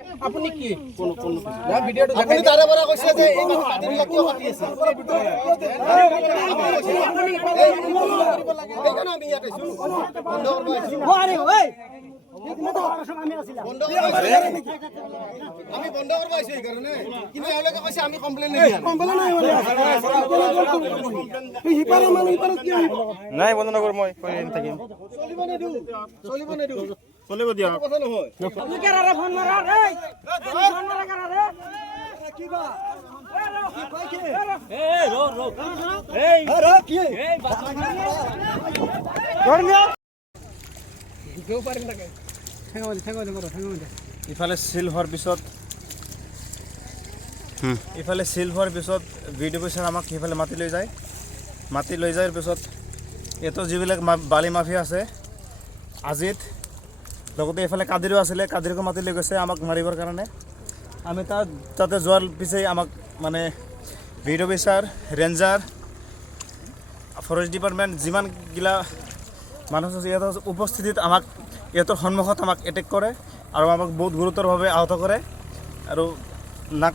আপুনি কি কোন ভিডিঅ'টো আপুনি তাৰে পৰা কৈছে যে এই মাটিবিলাক কিয় কাটি আছে সেইকাৰণে আমি ইয়াত আহিছো বন্ধ কৰিব আহিছো আমি বন্ধ কৰিব আহিছো সেইকাৰণে কিন্তু এওঁলোকে কৈছে আমি কমপ্লেইন নিদিয়া নাই বন্ধ নকৰো মই কৈ থাকিম চলিব দিয়া কথা নহয় ফোন মাৰা ৰে ফোন মাৰা কৰা ৰে কিবা ইফালে চিল হোৱাৰ পিছত ভিডিঅ' পিছত আমাক সেইফালে মাতি লৈ যায় পিছত ইয়াতো যিবিলাক বালি মাফিয়া আছে আজিত লগতে এইফালে কাদিৰো আছিলে কাদিৰকো মাতি লৈ গৈছে আমাক মাৰিবৰ কাৰণে আমি তাতে যোৱাৰ পিছেই আমাক মানে VDO' officer ranger forest department যিমানগিলা মানুহ আছে ইহঁতৰ উপস্থিতিত আমাক ইহঁতৰ সন্মুখত আমাক এটেক কৰে আৰু আমাক বহুত গুৰুতৰভাৱে আহত কৰে আৰু নাক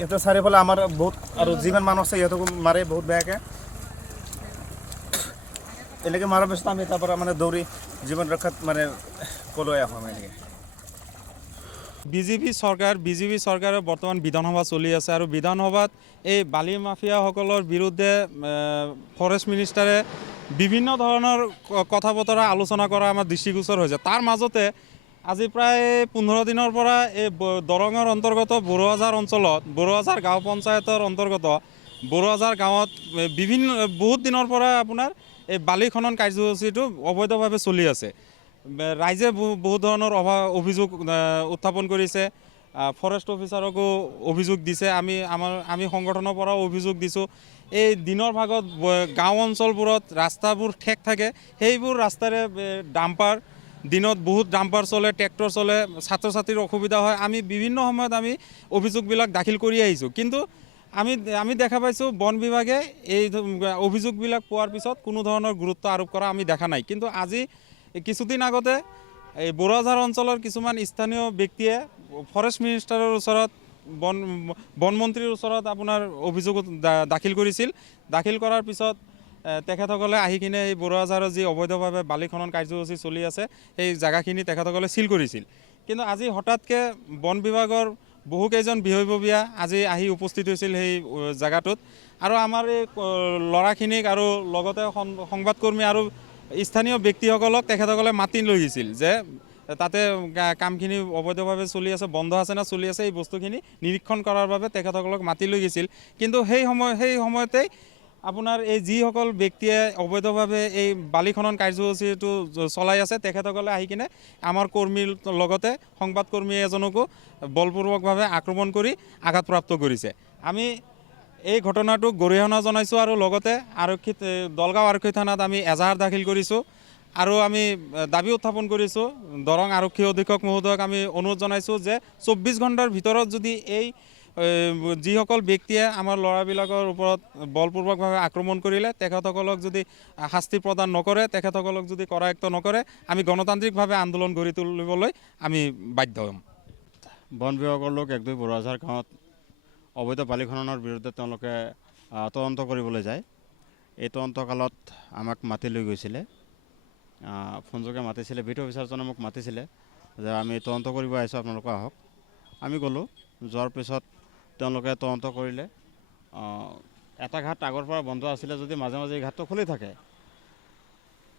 ইহঁতৰ চাৰিওফালে আমাৰ বহুত আৰু যিমান মানুহ আছে ইহঁতকো মাৰে বহুত বেয়াকৈ এনেকৈ মাৰাৰ পিছত আমি তাৰ পৰা মানে দৌৰি জীৱন ৰক্ষাত মানে পলাই আহোঁ আমি এনেকৈ বিজেপি চৰকাৰে বৰ্তমান বিধানসভা চলি আছে আৰু বিধানসভাত এই বালি মাফিয়াসকলৰ বিৰুদ্ধে ফৰেষ্ট মিনিষ্টাৰে বিভিন্ন ধৰণৰ কথা বতৰা আলোচনা কৰা আমাৰ দৃষ্টিগোচৰ হৈছে তাৰ মাজতে আজি প্ৰায় 15 দিনৰ পৰা এই দৰঙৰ অন্তৰ্গত বড়োআজাৰ অঞ্চলত বড়োআজাৰ গাঁও পঞ্চায়তৰ অন্তৰ্গত বড়োআজাৰ গাঁৱত বহুত দিনৰ পৰা আপোনাৰ এই বালি খনন কাৰ্যসূচীটো অবৈধভাৱে চলি আছে ৰাইজে বহুত ধৰণৰ অভিযোগ উত্থাপন কৰিছে ফৰেষ্ট অফিচাৰকো অভিযোগ দিছে আমি সংগঠনৰ পৰাও অভিযোগ দিছোঁ এই দিনৰ ভাগত গাঁও অঞ্চলবোৰত ৰাস্তাবোৰ ঠেক থাকে সেইবোৰ ৰাস্তাৰে ডাম্পাৰ দিনত বহুত ডাম্পাৰ চলে ট্ৰেক্টৰ চলে ছাত্ৰ ছাত্ৰীৰ অসুবিধা হয় আমি বিভিন্ন সময়ত আমি অভিযোগবিলাক দাখিল কৰি আহিছোঁ কিন্তু আমি দেখা পাইছোঁ বন বিভাগে এই অভিযোগবিলাক পোৱাৰ পিছত কোনো ধৰণৰ গুৰুত্ব আৰোপ কৰা আমি দেখা নাই কিন্তু আজি কিছুদিন আগতে এই বড়োআজাৰ অঞ্চলৰ কিছুমান স্থানীয় ব্যক্তিয়ে ফৰেষ্ট মিনিষ্টাৰৰ ওচৰত বনমন্ত্ৰীৰ ওচৰত আপোনাৰ অভিযোগ দাখিল কৰিছিল দাখিল কৰাৰ পিছত তেখেতসকলে আহি কিনে এই বড়োআজাৰৰ যি অবৈধভাৱে বালি খনন কাৰ্যসূচী চলি আছে সেই জেগাখিনি তেখেতসকলে চিল কৰিছিল কিন্তু আজি হঠাৎকৈ বন বিভাগৰ বহুকেইজন বিষয়ববীয়া আজি আহি উপস্থিত হৈছিল সেই জেগাটোত আৰু আমাৰ এই ল'ৰাখিনিক আৰু লগতে সংবাদকৰ্মী আৰু স্থানীয় ব্যক্তিসকলক তেখেতসকলে মাতি লৈ গৈছিল যে তাতে কামখিনি অবৈধভাৱে চলি আছে বন্ধ আছে না চলি আছে এই বস্তুখিনি নিৰীক্ষণ কৰাৰ বাবে তেখেতসকলক মাতি লৈ গৈছিল কিন্তু সেই সময়তেই আপোনাৰ এই যিসকল ব্যক্তিয়ে অবৈধভাৱে এই বালি খনন কাৰ্যসূচীটো চলাই আছে তেখেতসকলে আহি কিনে আমাৰ কৰ্মীৰ লগতে সংবাদকৰ্মী এজনকো বলপূৰ্বকভাৱে আক্ৰমণ কৰি আঘাতপ্ৰাপ্ত কৰিছে আমি এই ঘটনাটোক গৰিহণা জনাইছোঁ আৰু লগতে দলগাঁও আৰক্ষী থানাত আমি এজাহাৰ দাখিল কৰিছোঁ আৰু আমি দাবী উত্থাপন কৰিছোঁ দৰং আৰক্ষী অধীক্ষক মহোদয়ক আমি অনুৰোধ জনাইছোঁ যে 24 ঘণ্টাৰ ভিতৰত যদি এই যিসকল ব্যক্তিয়ে আমাৰ ল'ৰাবিলাকৰ ওপৰত বলপূৰ্বকভাৱে আক্ৰমণ কৰিলে তেখেতসকলক যদি শাস্তি প্ৰদান নকৰে তেখেতসকলক যদি কৰায়ত্ব নকৰে আমি গণতান্ত্ৰিকভাৱে আন্দোলন গঢ়ি তুলিবলৈ আমি বাধ্য হ'ম বন বিভাগৰ লোক 1-2 বড়োআজাৰ গাঁৱত অবৈধ বালি খননৰ বিৰুদ্ধে তেওঁলোকে তদন্ত কৰিবলৈ যায় এই তদন্তকালত আমাক মাতি লৈ গৈছিলে ফোনযোগে মাতিছিলে ভিডিঅ' অফিচাৰজনে মোক মাতিছিলে যে আমি তদন্ত কৰিব আহিছোঁ আপোনালোকে আহক আমি গ'লোঁ যোৱাৰ পিছত তেওঁলোকে তদন্ত কৰিলে এটা ঘাট আগৰ পৰা বন্ধ আছিলে যদি মাজে মাজে এই ঘাটটো খুলি থাকে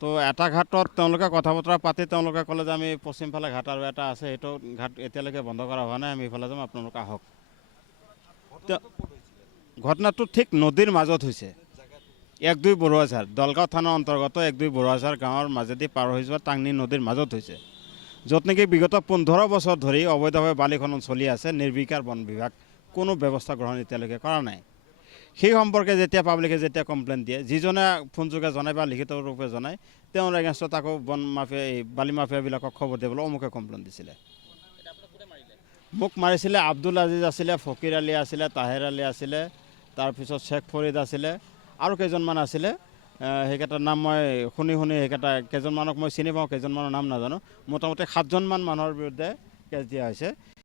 তো এটা ঘাটত তেওঁলোকে কথা বতৰা পাতি তেওঁলোকে ক'লে যে আমি পশ্চিমফালে ঘাট আৰু এটা আছে সেইটো ঘাট এতিয়ালৈকে বন্ধ কৰা হোৱা নাই আমি ইফালে যাম আপোনালোকে আহক ঘটনাটো ঠিক নদীৰ মাজত হৈছে 1-2 বড়োআজাৰ দলগাঁও থানাৰ অন্তৰ্গত 1-2 বড়োআজাৰ গাঁৱৰ মাজেদি পাৰ হৈ যোৱা টাংনি নদীৰ মাজত হৈছে য'ত নেকি বিগত 15 বছৰ ধৰি অবৈধভাৱে বালি খনন চলি আছে নিৰ্বিকাৰ বন বিভাগ কোনো ব্যৱস্থা গ্ৰহণ এতিয়ালৈকে কৰা নাই সেই সম্পৰ্কে যেতিয়া পাব্লিকে যেতিয়া কমপ্লেইন দিয়ে যিজনে ফোনযোগে জনাই বা লিখিত ৰূপে জনায় তেওঁৰ এগেইনষ্টত আকৌ বন মাফিয়া এই বালি মাফিয়াবিলাকক খবৰ দিবলৈ অমুকে কমপ্লেইন দিছিলে মোক মাৰিছিলে আব্দুল আজিজ আছিলে ফকিৰ আলী আছিলে তাহেৰ আলী আছিলে তাৰপিছত শেখ ফৰিদ আছিলে আৰু কেইজনমান আছিলে সেইকেইটাৰ নাম মই শুনি সেইকেইটা কেইজনমানক মই চিনি পাওঁ কেইজনমানৰ নাম নাজানো মোটামুটি 7জনমান মানুহৰ বিৰুদ্ধে কেছ দিয়া হৈছে